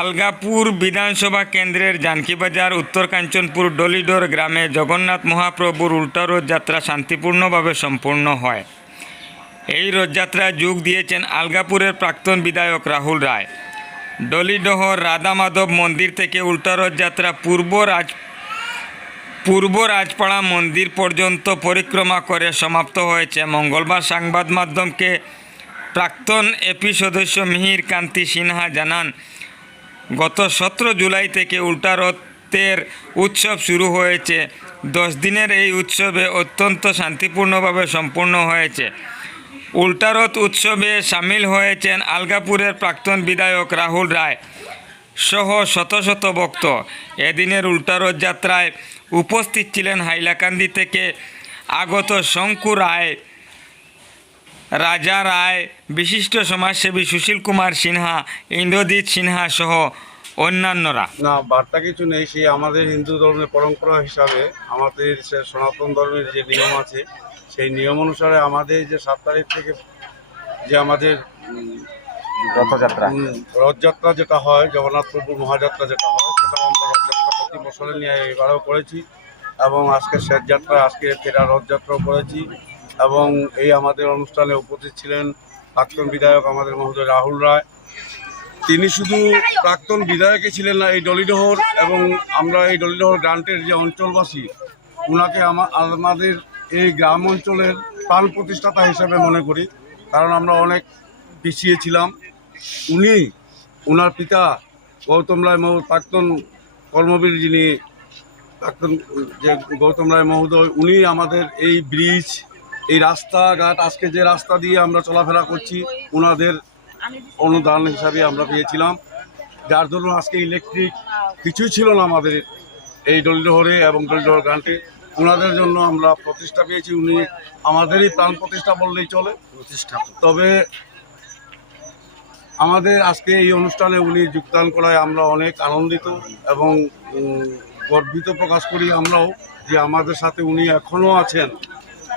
আলগাপুর বিধানসভা কেন্দ্রের জানকীবাজার উত্তর কাঞ্চনপুর ডলিডোর গ্রামে জগন্নাথ মহাপ্রভুর উল্টা রথযাত্রা শান্তিপূর্ণভাবে সম্পূর্ণ হয়। এই রথযাত্রায় যোগ দিয়েছেন আলগাপুরের প্রাক্তন বিধায়ক রাহুল রায়। ডলিডোহর রাধা মাধব মন্দির থেকে উল্টা রথযাত্রা পূর্ব রাজপাড়া মন্দির পর্যন্ত পরিক্রমা করে সমাপ্ত হয়েছে। মঙ্গলবার সংবাদ মাধ্যমকে প্রাক্তন এপি সদস্য মিহির কান্তি সিনহা জানান, গত 17 জুলাই থেকে উল্টা রথের উৎসব শুরু হয়েছে। 10 দিনের এই উৎসবে অত্যন্ত শান্তিপূর্ণভাবে সম্পূর্ণ হয়েছে। উল্টা রথ উৎসবে সামিল হয়েছেন আলগাপুরের প্রাক্তন বিধায়ক রাহুল রায় সহ শত শত ভক্ত। এদিনের উল্টা রথযাত্রায় উপস্থিত ছিলেন হাইলাকান্দি থেকে আগত শঙ্কু রায়, রাজা রায়, বিশিষ্ট সমাজসেবী সুশীল কুমার সিনহা, ইন্দ্রজিৎ সিনহা সহ অন্যান্যরা। না, বার্তা কিছু নেই। সেই আমাদের হিন্দু ধর্মের পরম্পরা হিসাবে আমাদের সনাতন ধর্মের যে নিয়ম আছে, সেই নিয়ম অনুসারে আমাদের যে 7 তারিখ থেকে যে আমাদের রথযাত্রা যেটা হয়, জগন্নাথ প্রভুর মহাযাত্রা যেটা হয়, সেটাও আমরা রথযাত্রা প্রতি বছরে নিয়ে এবারেও করেছি এবং আজকে শেষ যাত্রা, আজকে ফেরা রথযাত্রাও করেছি। এবং এই আমাদের অনুষ্ঠানে উপস্থিত ছিলেন প্রাক্তন বিধায়ক আমাদের মহোদয় রাহুল রায়। তিনি শুধু প্রাক্তন বিধায়কই ছিলেন না, এই ডলিডোহর এবং আমরা এই ডলিডোহর গ্রান্টের যে অঞ্চলবাসী, ওনাকে আমাদের এই গ্রাম অঞ্চলের প্রাণ প্রতিষ্ঠাতা হিসেবে মনে করি। কারণ আমরা অনেক পিছিয়ে ছিলাম। ওনার পিতা গৌতম রায় প্রাক্তন কর্মবীর, যিনি প্রাক্তন যে গৌতম রায় মহোদয়, উনি আমাদের এই ব্রিজ, এই রাস্তাঘাট, আজকে যে রাস্তা দিয়ে আমরা চলাফেরা করছি, ওনাদের অনুদান হিসাবে আমরা পেয়েছিলাম। যার জন্য আজকে ইলেকট্রিক কিছুই ছিল না আমাদের এই ডলিডোহরে এবং ডলিডোহর গ্রান্টে। ওনাদের জন্য আমরা প্রতিষ্ঠা পেয়েছি। উনি আমাদেরই প্রাণ প্রতিষ্ঠা বললেই চলে। তবে আমাদের আজকে এই অনুষ্ঠানে উনি যোগদান করায় আমরা অনেক আনন্দিত এবং গর্বিত প্রকাশ করি আমরাও, যে আমাদের সাথে উনি এখনও আছেন।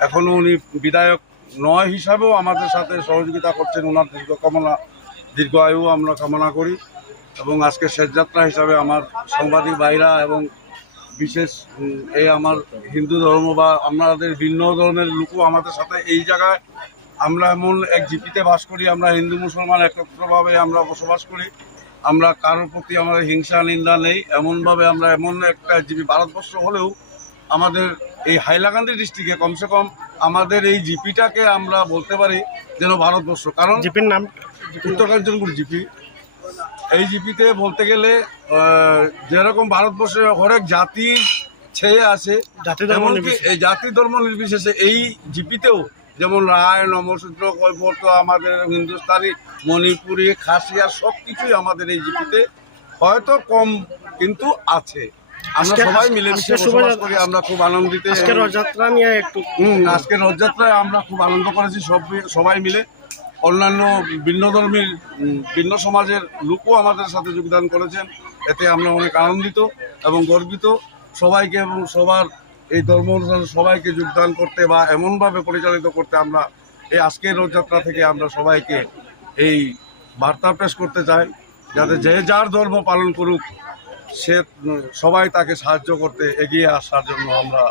এখনও উনি বিধায়ক নয় হিসাবেও আমাদের সাথে সহযোগিতা করছেন। ওনার দীর্ঘ আয়ু আমরা কামনা করি। এবং আজকে শেষ যাত্রা হিসাবে আমার সাংবাদিক ভাইরা এবং বিশেষ এই আমার হিন্দু ধর্ম বা আমাদের ভিন্ন ধর্মের লোকও আমাদের সাথে এই জায়গায়, আমরা এমন এক জিপিতে বাস করি, আমরা হিন্দু মুসলমান একত্রভাবে আমরা বসবাস করি। আমরা কারোর প্রতি আমাদের হিংসা নিন্দা নেই। এমনভাবে আমরা এমন একটা জিপি, ভারতবর্ষ হলেও আমাদের এই হাইলাকান্দি ডিস্ট্রিক্টে কমসে কম আমাদের এই জিপিটাকে আমরা বলতে পারি যেন ভারতবর্ষ। কারণ জিপির নাম উত্তর কাঞ্চনপুর জিপি। এই জিপিতে বলতে গেলে যেরকম ভারতবর্ষের হরেক জাতি ছেয়ে আছে, এমনকি এই জাতি ধর্ম নির্বিশেষে এই জিপিতেও যেমন রায়, নমশূদ্র, কৈবর্ত, আমাদের হিন্দুস্তানি, মণিপুরি, খাসিয়া সব কিছুই আমাদের এই জিপিতে হয়তো কম কিন্তু আছে। আমরা সবাই মিলেমিশে বসবাস করি। আমরা খুব আনন্দিত। আজকে রথযাত্রা নিয়ে একটু আজকের রথযাত্রায় আমরা খুব আনন্দ করেছি সবাই মিলে। অন্যান্য ভিন্ন ধর্মীর, ভিন্ন সমাজের লোকও আমাদের সাথে যোগদান করেছেন। এতে আমরা অনেক আনন্দিত এবং গর্বিত। সবাইকে এবং সবার এই ধর্ম অনুসারে সবাইকে যোগদান করতে বা এমনভাবে পরিচালিত করতে আমরা এই আজকের রথযাত্রা থেকে আমরা সবাইকে এই বার্তা পেশ করতে চাই, যাতে যে যার ধর্ম পালন করুক, সে সবাই তাকে সাহায্য করতে এগিয়ে আসার জন্য আমরা